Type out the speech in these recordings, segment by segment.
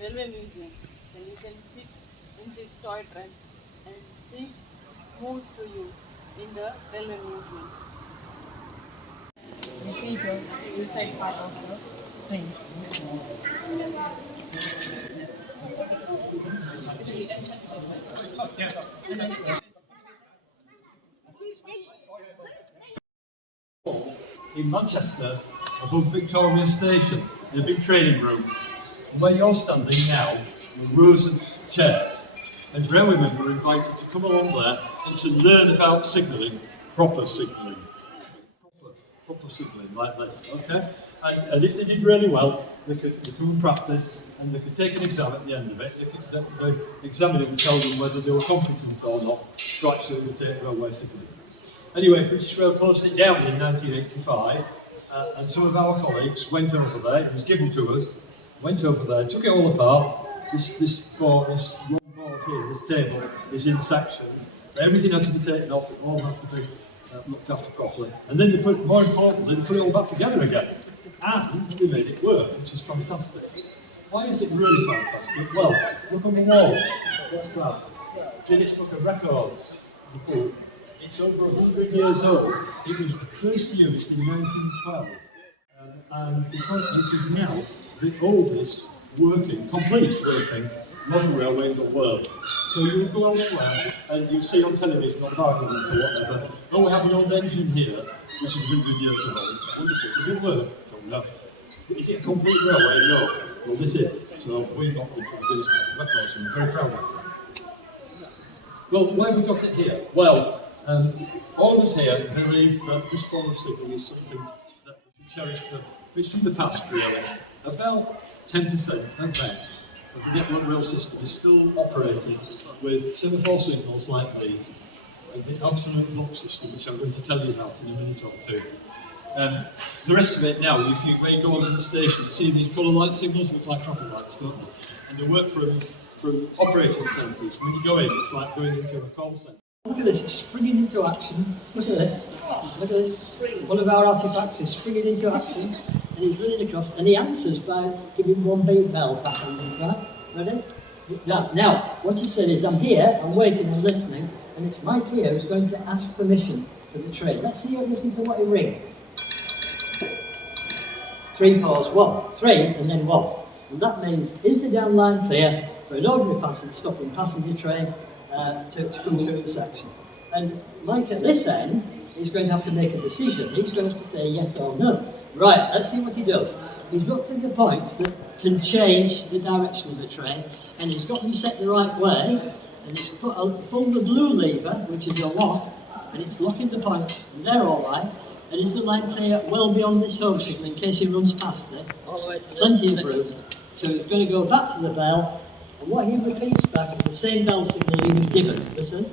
railway museum, then you can fit in this toy train and this moves to you in the railway museum. You see the inside part of the train. In Manchester, above Victoria Station, in a big training room. And where you're standing now, were rows of chairs, and railwaymen were invited to come along there and to learn about signalling, proper signalling. Proper signalling like this, okay? And if they did really well, they could come and practice, and they could take an exam at the end of it. The examiner would tell them whether they were competent or not to actually undertake railway signalling. Anyway, British Rail closed it down in 1985, and some of our colleagues went over there. It was given to us. Went over there, took it all apart. This long board here, this table, is in sections. Everything had to be taken off. It all had to be looked after properly. And then they put, more importantly, they put it all back together again. And they made it work, which is fantastic. Why is it really fantastic? Well, look on the wall. What's that? Guinness Book of Records. It's over 100 years old. It was first used in 1912. And because it is now the oldest complete working modern railway in the world. So you go elsewhere and you see on television or Parliament or whatever, oh, we have an old engine here, which is 100 years old. Does it work? No. Is it a complete railway? No. Well, this is. So we got it from Guinness Records and we're very proud of it. Well, where have we got it here? Well, all of us here believe that this form of signalling is something that we can cherish it's from the past, really. About 10% at best of the network rail system is still operated with semaphore signals like these, and the absolute lock system, which I'm going to tell you about in a minute or two. The rest of it now, when you go onto the station, you see these colour light signals look like traffic lights, don't they? And they work from operating centres. When you go in, it's like going into a call centre. Look at this, it's springing into action. Look at this. Look at this. One of our artefacts is springing into action, and he's running across, and he answers by giving one beat bell back on him, right? Ready? Now, what he said is, I'm here, I'm waiting and listening, and it's Mike here who's going to ask permission for the train. Let's see and listen to what he rings. 3 pause, 1, 3, and then 1. And that means, is the down line clear for an ordinary passenger stopping passenger train to come through the section? And Mike at this end is going to have to make a decision. He's going to have to say yes or no. Right, let's see what he does. He's looked at the points that can change the direction of the train, and he's got them set the right way, and he's pulled the blue lever, which is a lock, and it's locking the points, and they're all right. And is the line clear well beyond this home signal in case he runs past it? All the way to plenty of room. So he's going to go back to the bell, and what he repeats back is the same bell signal he was given. Listen.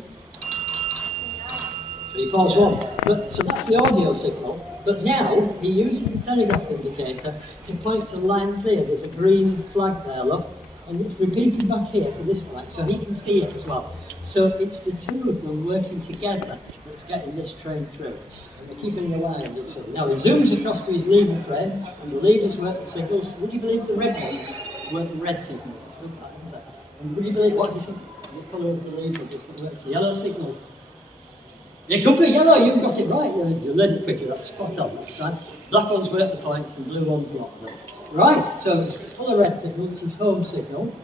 3 pause 1. So that's the audio signal. But now he uses the telegraph indicator to point to line clear. There's a green flag there, look, and it's repeated back here for this flag, so he can see it as well. So it's the two of them working together that's getting this train through. And they're keeping an eye on each other. Now he zooms across to his lever frame, and the levers work the signals. Would you believe the red ones work the red signals? And would you believe, what do you think the colour of the levers is that works the yellow signals? It could be yellow, you've got it right, you learned it quickly, that's spot on, that's right. Black ones work the points and blue ones lock them. Right, so it's colour red signal, which is home signal,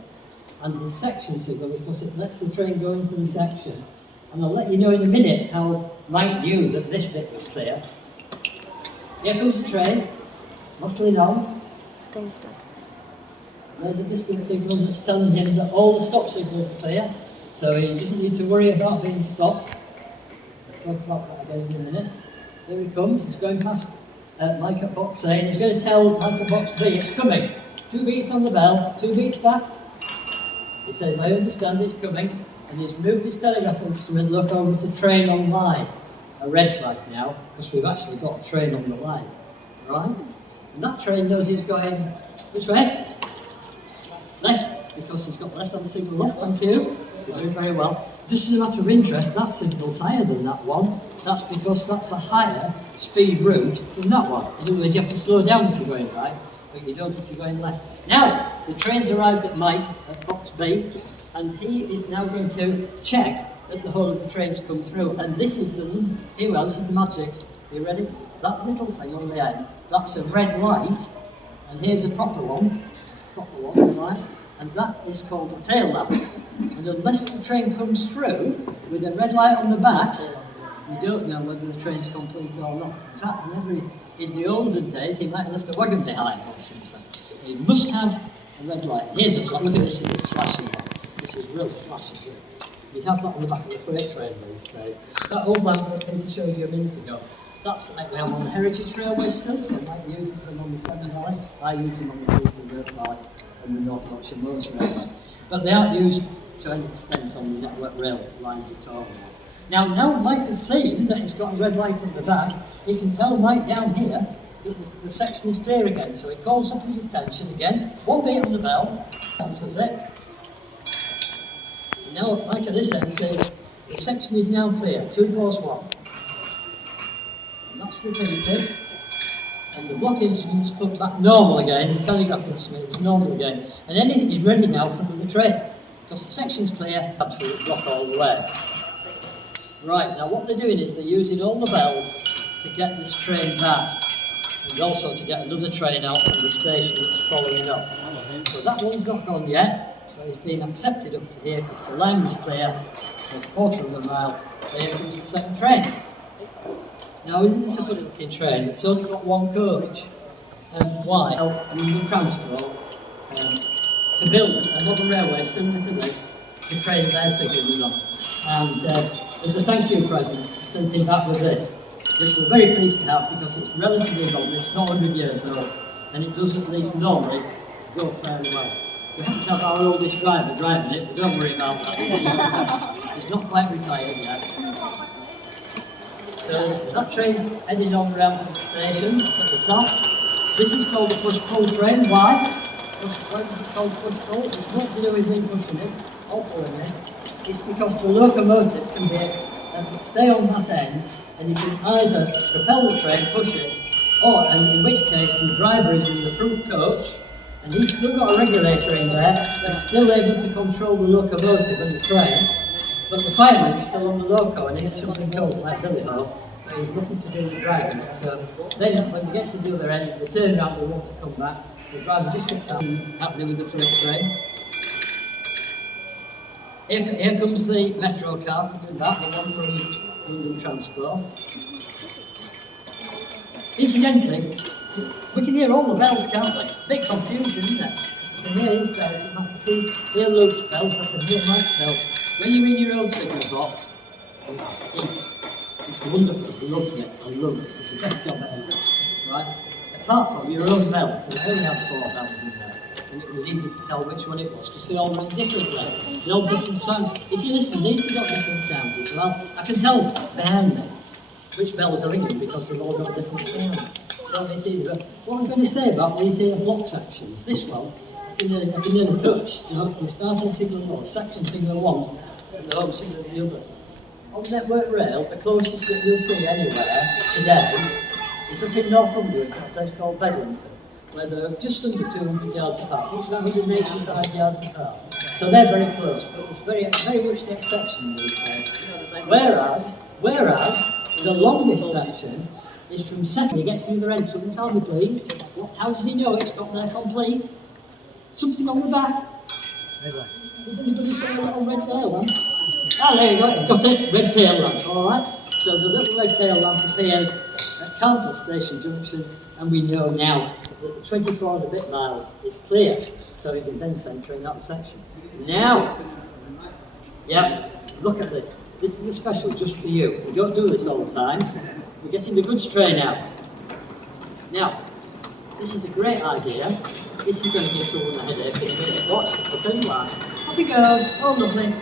and the section signal, because it lets the train go into the section. And I'll let you know in a minute how Mike knew that this bit was clear. Here comes the train, muttering on. Don't stop. There's a distance signal that's telling him that all the stop signals are clear, so he doesn't need to worry about being stopped. Talk about that again in a minute. Here he comes, he's going past Mike at box A, and he's going to tell Mike at box B, it's coming. 2 beats on the bell, 2 beats back. He says, I understand it's coming, and he's moved his telegraph instrument, look over to train on line. A red flag now, because we've actually got a train on the line. Right? And that train knows he's going, which way? Left, because he's got left on the signal left, thank you. You're doing very well. Just as a matter of interest, that signal's higher than that one. That's because that's a higher speed route than that one. In other words, you have to slow down if you're going right, but you don't if you're going left. Now, the train's arrived at Mike at box B, and he is now going to check that the whole of the train's come through. And this is the here we are, this is the magic. Are you ready? That little thing on the end, that's a red light, and here's a proper one, right? And that is called a tail lamp. And unless the train comes through with a red light on the back, you don't know whether the train's complete or not. In fact, in the olden days, he might have left a wagon behind or something. You must have a red light. Here's a flash. Look at this, is a flashing one. This is real flashy. You'd have that on the back of the freight train these days. That old lamp that Peter showed you a minute ago, that's like we have on the Heritage Railway still, so Mike uses them on the Severn Valley. I use them on the Coastal Road Valley and the North Yorkshire Moors Railway. But they aren't used to any extent on the network rail lines at all. Now Mike has seen that it's got a red light on the back. He can tell Mike down here that the section is clear again, so he calls up his attention again. One beat on the bell, answers it. And now Mike at this end says, the section is now clear, 2 doors 1. And that's repeated. And the block instrument's put back normal again, the telegraph instrument is normal again. And anything is ready now for the train. Because the section's clear, absolute block all the way. Right, now what they're doing is they're using all the bells to get this train back. And also to get another train out from the station that's following up. So that one's not gone yet, but it's been accepted up to here because the line was clear for a quarter of a mile. Here comes the second train. Now isn't this a funny looking train? It's only got 1 coach. And why? Using transport to build another railway similar to this, the train they're signalling on. And as a thank you present, sent him back with this, which we're very pleased to have because it's relatively modern, it's not 100 years old, and it does at least normally go fairly well. We haven't had our oldest driver driving it, but don't worry about that. He's not quite retired yet. So that train's heading on around to the station at the top. This is called the push-pull train. Why? Why is it called push-pull? It's not to do with me pushing it or pulling it. It's because the locomotive can stay on that end, and you can either propel the train, push it, or, and in which case the driver is in the front coach, and he's still got a regulator in there, and still able to control the locomotive and the train, but the fireman's still on the loco, and he's something called like Billy Ho, but he's nothing to do with driving it. So then when we get to the other end, they turn around, they want to come back, the driver just gets out and happening with the freight train. Here comes the metro car coming back, the one from London Transport. Incidentally, we can hear all the bells, can't we? Bit confusion, isn't it? You can hear his bells, you can hear Luke's bells, I can hear Mike's bells. When you're in your own signal box, it's wonderful, I love it, it's the best job ever, right? Apart from your own bells, and I only have 4 bells in there. And it was easy to tell which one it was because they all went differently. They all different sounds. If you listen, these have got different sounds as well. I can tell behind me which bells are ringing because they've all got different sounds. So it's easy. But what I'm going to say about these here block sections, this one, I can nearly touch. You know, the starting signal 1, section signal 1, and the home signal the other. On network rail, the closest that you'll see anywhere today is up in Northumberland, a place called Bedlington, where they're just under 200 yards apart, each about 185 yards apart. So they're very close, but it's very much the exception these days. Whereas the longest section is from second, he gets to the other end. Someone tell me please, how does he know it's got there complete? Something on the back. Does anybody see a little red tail lamp? Ah, there you go, got it, red tail lamp, alright? So the little red tail lamp appears at Carnforth Station Junction, and we know now that the 24 and a bit miles is clear, so we can then send train out the section. Now, look at this. This is a special just for you. We don't do this all the time. We're getting the goods train out. Now, this is a great idea. This is going to give someone a headache in a minute. Watch, I'll tell you why. Up he goes. Oh, lovely.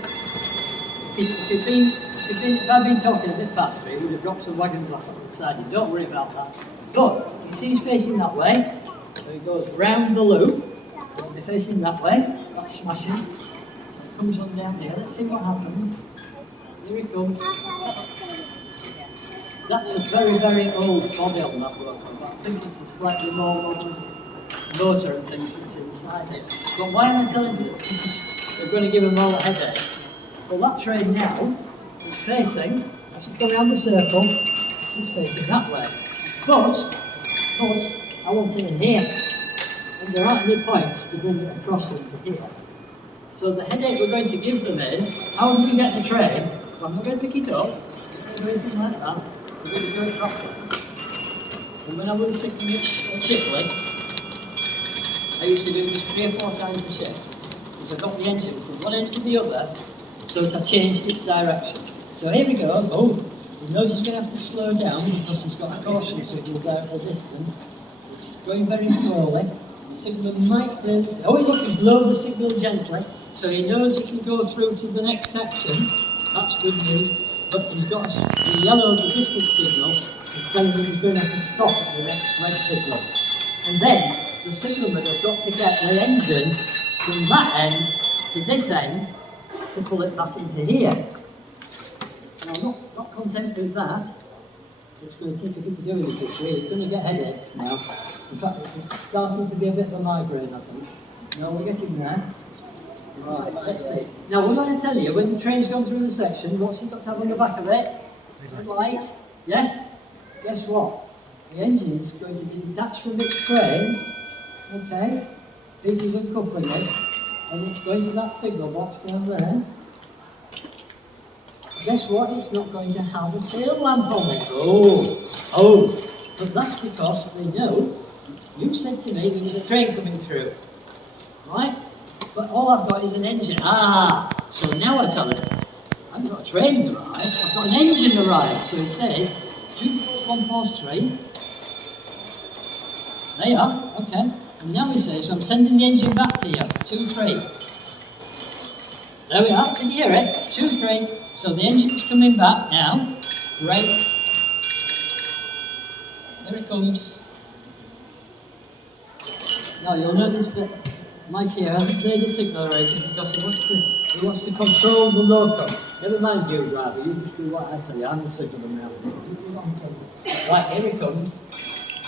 If I'd been talking a bit faster, he would have dropped some wagons off on the side. Don't worry about that. But, you see he's facing that way. So he goes round the loop. He'll be facing that way. That's smashing. It comes on down here. Let's see what happens. Here he comes. That's a very, very old body on that locomotive. I think it's a slightly more modern motor and things that's inside it. But why am I telling you we're going to give them all a headache? Well, that train now is facing, as you go around the circle, it's facing that way. But I want it in here. And there aren't any points to bring it across into here. So the headache we're going to give them is, how do we get the train? Well, I'm not going to pick it up, or anything like that. We're going to do it properly. And when I was sitting at Chipley, I used to do this 3 or 4 times a shift. Because I got the engine from one end to the other, so that I changed its direction. So here we go. Oh, he knows he's going to have to slow down because he's got a caution signal there at the distance. It's going very slowly. The signal might turn. Oh, he's blown the signal gently, so he knows he can go through to the next section. That's good news. But he's got the yellow, the distance signal, is telling him he's going to have to stop at the next red signal. And then the signalman has got to get the engine from that end to this end to pull it back into here. Now, I'm not content with that. It's going to take a bit of doing this way. You're going to get headaches now. In fact, it's starting to be a bit of a migraine, I think. No, we're getting there. Right, let's see. Now, what am I going to tell you? When the train's gone through the section, what's it got to have on the back of it? Red light. Yeah? Guess what? The engine's going to be detached from its train. Okay? Peter's uncoupling it. And it's going to that signal box down there. Guess what? It's not going to have a tail lamp on it. Oh, but that's because they know you said to me there was a train coming through, right? But all I've got is an engine. So now I tell him, I've got a train to ride, I've got an engine to ride. So he says, 2, 4, 1, 4, 3. There you are, okay. And now he says, so I'm sending the engine back to you, 2, 3. There we are, can you hear it? 2, 3. So the engine's coming back now. Great. There it comes. Now you'll notice that Mike here hasn't played a signal rating because he wants to control the loco. Never mind you, driver, you just do what I tell you. I'm the signalman around here. You do what I'm telling you. Right, here it comes.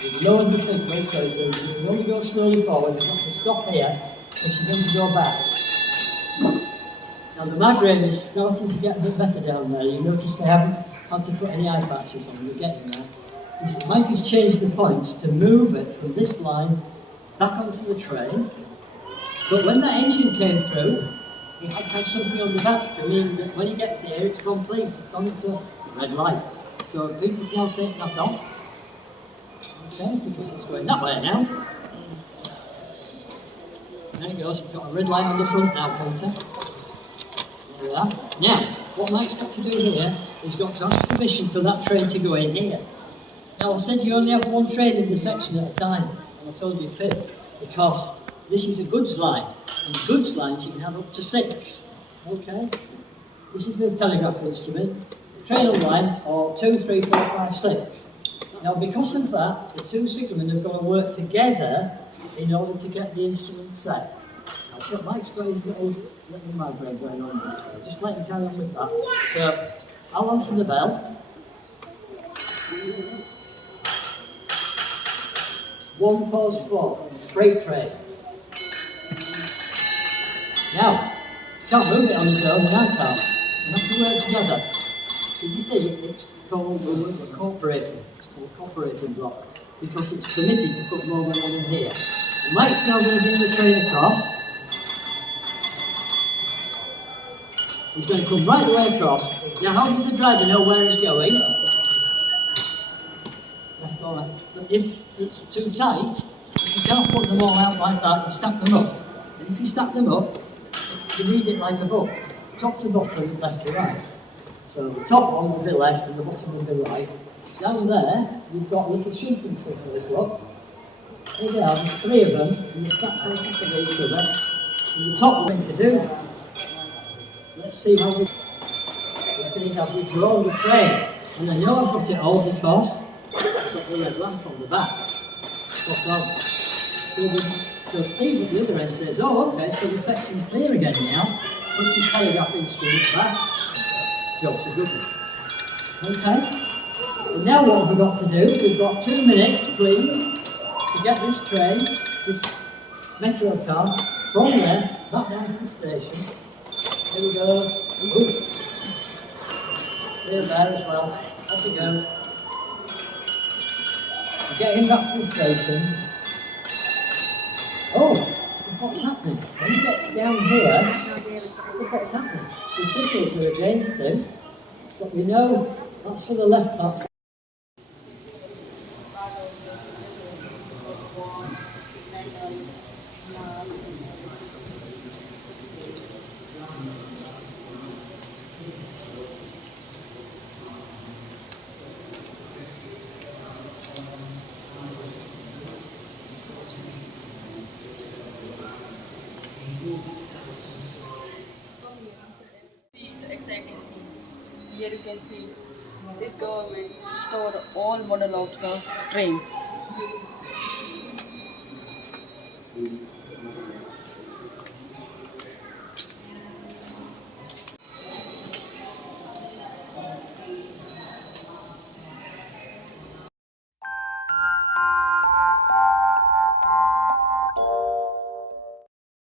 We've lowered the signal, so it says you can only go slowly forward. You've got to stop here because you're going to go back. Now the migraine is starting to get a bit better down there. You notice they haven't had to put any eye patches on. You're getting there. Mike has changed the points to move it from this line back onto the train. But when that engine came through, he had to have something on the back to mean that when he gets here, it's complete. It's on its own red light. So Peter's now taking that off. Okay, because it's going that way now. There it goes. We've got a red light on the front now, Peter. There we are. Now, what Mike's got to do here is got to ask permission for that train to go in here. Now, I said you only have one train in the section at a time, and I told you Phil, because this is a goods line, and goods lines you can have up to 6. Okay? This is the telegraph instrument, the train line, or 2, 3, 4, 5, 6. Now, because of that, the 2 signalmen have got to work together in order to get the instrument set. Now, Mike's got his little migraine going on there, so just let him carry on with that. So, I'll answer the bell. 1 pause 4, freight train. Now, can't move it on its own, and I can't. You have to work together. Did you see? It's called cooperating. It's called cooperating block because it's permitted to put more than one in here. And Mike's now going to bring the train across. He's going to come right the way across. Now, how does the driver know where he's going? Left or right. But if it's too tight, you can't put them all out like that and stack them up. And if you stack them up, you read it like a book, top to bottom, left to right. So the top one will be left and the bottom will be right. Down there, you've got little shooting signals, look. There they are, there's 3 of them, and they're stacked on top of each other. And the top thing to do, let's see how we've drawn the train. And I know I've got it all because I've got the red lamp on the back. Spot on. So Steve at the other end says, oh, okay, so the section's clear again now. Puts his telegraph instrument back. Job's a good one. Okay. And now what we've got to do, we've got 2 minutes, please, to get this train this metro car from there back down to the station. Here we go. Ooh. Here there as well. Off he goes. Getting back to the station. Oh, look what's happening. When he gets down here, look what's happening. The signals are against him, but we know that's for the left back. The exciting thing. Here you can see this government store all model of the train.